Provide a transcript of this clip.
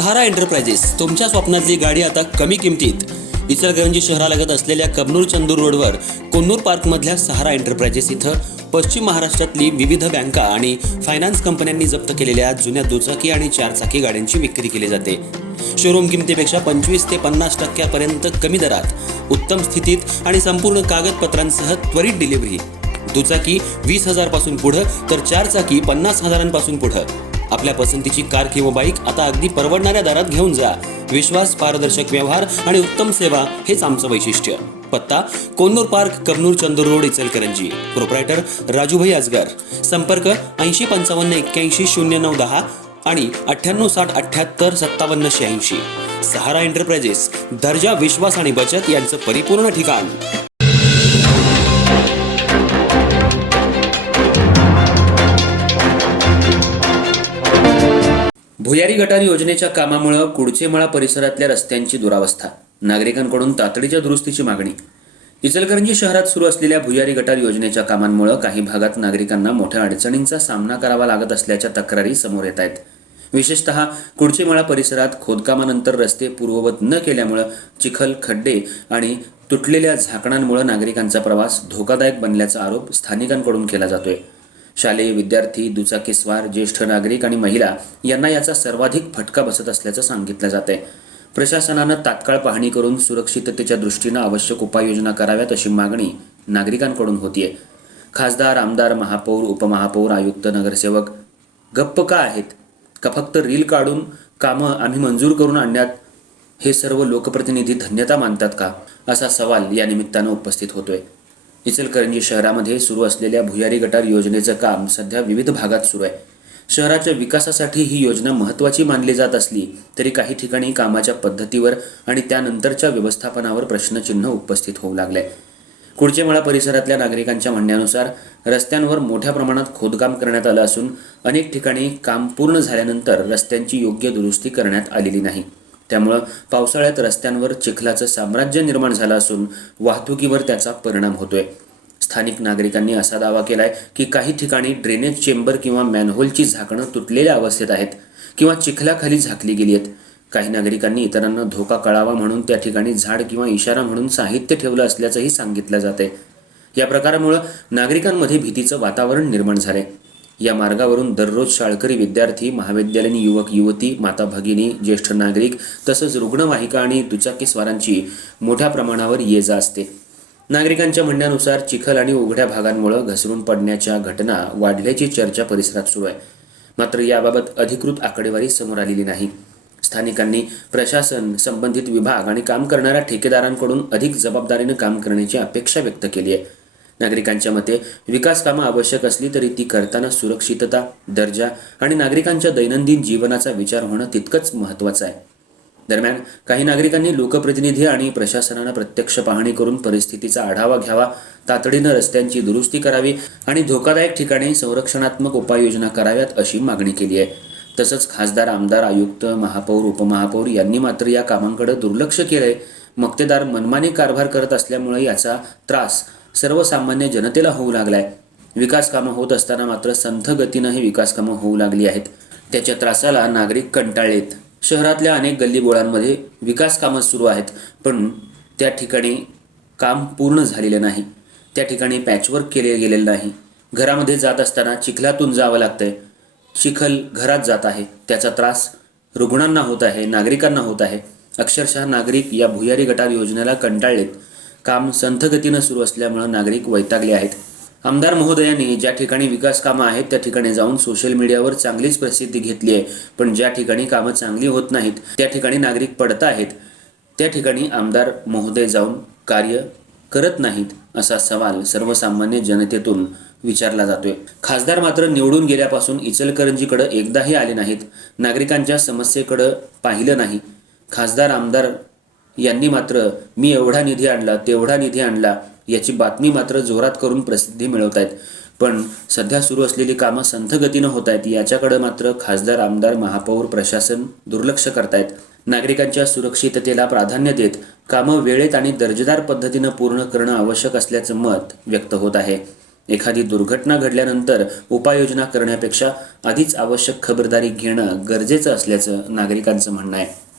सहारा enterprises तुमच्या स्वप्नातली गाडी आता कमी किमतीत. इचलकरंजी शहरालगत असलेल्या कबनूर चंदूर रोडवर कोन्नूर पार्कमधल्या सहारा एंटरप्राइजेस इथं पश्चिम महाराष्ट्रातली विविध बँका आणि फायनान्स कंपन्यांनी जप्त केलेल्या जुन्या दुचाकी आणि चारचाकी गाड्यांची विक्री केली जाते. शोरूम किमतीपेक्षा 25 ते 50% कमी दरात, उत्तम स्थितीत आणि संपूर्ण कागदपत्रांसह त्वरित डिलिव्हरी. दुचाकी 20,000 पासून पुढं तर चारचाकी 50,000 पुढं. आपल्या पसंतीची कार किंवा बाईक आता अगदी परवडणाऱ्या दरात घेऊन जा. विश्वास, पारदर्शक व्यवहार आणि उत्तम सेवा हेच आमचं वैशिष्ट्य. पत्ता Konnur park, Kabnur Chandur road, Ichalkaranji. Proprietor Rajubhai Ajgar. संपर्क 8055810910 आणि 9860785786. सहारा एंटरप्राइजेस, दर्जा, विश्वास आणि बचत यांचं परिपूर्ण ठिकाण. भुयारी गटार योजनेच्या कामामुळे कुडचेमळा परिसरातल्या रस्त्यांची दुरावस्था. नागरिकांकडून तातडीच्या दुरुस्तीची मागणी. इचलकरंजी शहरात सुरू असलेल्या भुयारी गटार योजनेच्या कामांमुळे काही भागात नागरिकांना मोठ्या अडचणींचा सामना करावा लागत असल्याच्या तक्रारी समोर येत आहेत. विशेषतः कुडचेमळा परिसरात खोदकामानंतर रस्ते पूर्ववत न केल्यामुळे चिखल, खड्डे आणि तुटलेल्या झाकणांमुळे नागरिकांचा प्रवास धोकादायक बनल्याचा आरोप स्थानिकांकडून केला जातोय. शालेय विद्यार्थी, दुचाकीस्वार, ज्येष्ठ नागरिक आणि महिला यांना याचा सर्वाधिक फटका बसत असल्याचं सांगितलं जातंय. प्रशासनानं तात्काळ पाहणी करून सुरक्षिततेच्या दृष्टीनं आवश्यक उपाययोजना कराव्यात अशी मागणी नागरिकांकडून होतीये. खासदार, आमदार, महापौर, उपमहापौर, आयुक्त, नगरसेवक गप्प का आहेत? का फक्त रील काढून कामं आम्ही मंजूर करून आणण्यात हे सर्व लोकप्रतिनिधी धन्यता मानतात का, असा सवाल या निमित्तानं उपस्थित होतोय. इचलकरंजी शहरामध्ये सुरू असलेल्या भुयारी गटार योजनेचं काम सध्या विविध भागात सुरू आहे. शहराच्या विकासासाठी ही योजना महत्त्वाची मानली जात असली तरी काही ठिकाणी कामाच्या पद्धतीवर आणि त्यानंतरच्या व्यवस्थापनावर प्रश्नचिन्ह उपस्थित होऊ लागले. कुडचेमळा परिसरातल्या नागरिकांच्या म्हणण्यानुसार रस्त्यांवर मोठ्या प्रमाणात खोदकाम करण्यात आलं असून अनेक ठिकाणी काम पूर्ण झाल्यानंतर रस्त्यांची योग्य दुरुस्ती करण्यात आलेली नाही. त्यामुळं पावसाळ्यात रस्त्यांवर चिखलाचं साम्राज्य निर्माण झालं असून वाहतुकीवर त्याचा परिणाम होतोय. स्थानिक नागरिकांनी असा दावा केलाय की काही ठिकाणी ड्रेनेज चेंबर किंवा मॅनहोलची झाकणं तुटलेल्या अवस्थेत आहेत किंवा चिखलाखाली झाकली गेली आहेत. काही नागरिकांनी इतरांना धोका कळावा म्हणून त्या ठिकाणी झाड किंवा इशारा म्हणून साहित्य ठेवलं असल्याचंही सांगितलं जातंय. या प्रकारामुळं नागरिकांमध्ये भीतीचं वातावरण निर्माण झालंय. या मार्गावरून दररोज शाळकरी विद्यार्थी, महाविद्यालयीन युवक युवती, माता भगिनी, ज्येष्ठ नागरिक तसंच रुग्णवाहिका आणि दुचाकीस्वारांची मोठ्या प्रमाणावर ये-जा असते. नागरिकांच्या म्हणण्यानुसार चिखल आणि उघड्या भागांमुळे घसरून पडण्याच्या घटना वाढल्याची चर्चा परिसरात सुरू आहे. मात्र याबाबत अधिकृत आकडेवारी समोर आलेली नाही. स्थानिकांनी प्रशासन, संबंधित विभाग आणि काम करणाऱ्या ठेकेदारांकडून अधिक जबाबदारीनं काम करण्याची अपेक्षा व्यक्त केली आहे. नागरिकांच्या मते विकास कामं आवश्यक असली तरी ती करताना सुरक्षितता, दर्जा आणि नागरिकांच्या दैनंदिन जीवनाचा विचार होणं तितकंच महत्त्वाचं आहे. दरम्यान काही नागरिकांनी लोकप्रतिनिधी आणि प्रशासनानं प्रत्यक्ष पाहणी करून परिस्थितीचा आढावा घ्यावा, तातडीनं रस्त्यांची दुरुस्ती करावी आणि धोकादायक ठिकाणी संरक्षणात्मक उपाययोजना कराव्यात अशी मागणी केली आहे. तसंच खासदार, आमदार, आयुक्त, महापौर, उपमहापौर यांनी मात्र या कामांकडे दुर्लक्ष केलंय. मक्तेदार मनमानी कारभार करत असल्यामुळे याचा त्रास सर्वसामान्य जनतेला होऊ लागलाय. विकास कामं होत असताना मात्र संथ गतीनं ही विकास कामं होऊ लागली आहेत. त्याच्या त्रासाला नागरिक कंटाळलेत. शहरातल्या अनेक गल्लीबोळांमध्ये विकास कामं सुरू आहेत, पण त्या ठिकाणी काम पूर्ण झालेलं नाही. त्या ठिकाणी पॅचवर्क केले गेलेलं नाही. घरामध्ये जात असताना चिखलातून जावं लागतंय. चिखल घरात जात आहे, त्याचा त्रास रुग्णांना होत आहे, नागरिकांना होत आहे. अक्षरशः नागरिक या भुयारी गटार योजनेला कंटाळलेत. काम संथ गतीनं सुरू असल्यामुळे नागरिक वैतागले आहेत. आमदार महोदयांनी ज्या ठिकाणी विकास कामं आहेत त्या ठिकाणी जाऊन सोशल मीडियावर चांगलीच प्रसिद्धी घेतली आहे, पण ज्या ठिकाणी कामं चांगली होत नाहीत त्या ठिकाणी नागरिक पडत आहेत. त्या ठिकाणी आमदार महोदय जाऊन कार्य करत नाहीत असा सवाल सर्वसामान्य जनतेतून विचारला जातोय. खासदार मात्र निवडून गेल्यापासून इचलकरंजीकडे एकदाही आले नाहीत. नागरिकांच्या समस्येकडे पाहिलं नाही. खासदार, आमदार यांनी मात्र मी एवढा निधी आणला, तेवढा निधी आणला याची बातमी मात्र जोरात करून प्रसिद्धी मिळवत आहेत. पण सध्या सुरू असलेली कामं संथ गतीनं होत आहेत याच्याकडे मात्र खासदार, आमदार, महापौर, प्रशासन दुर्लक्ष करतायत. नागरिकांच्या सुरक्षिततेला प्राधान्य देत कामं वेळेत आणि दर्जेदार पद्धतीनं पूर्ण करणं आवश्यक असल्याचं मत व्यक्त होत आहे. एखादी दुर्घटना घडल्यानंतर उपाययोजना करण्यापेक्षा आधीच आवश्यक खबरदारी घेणं गरजेचं असल्याचं नागरिकांचं म्हणणं आहे.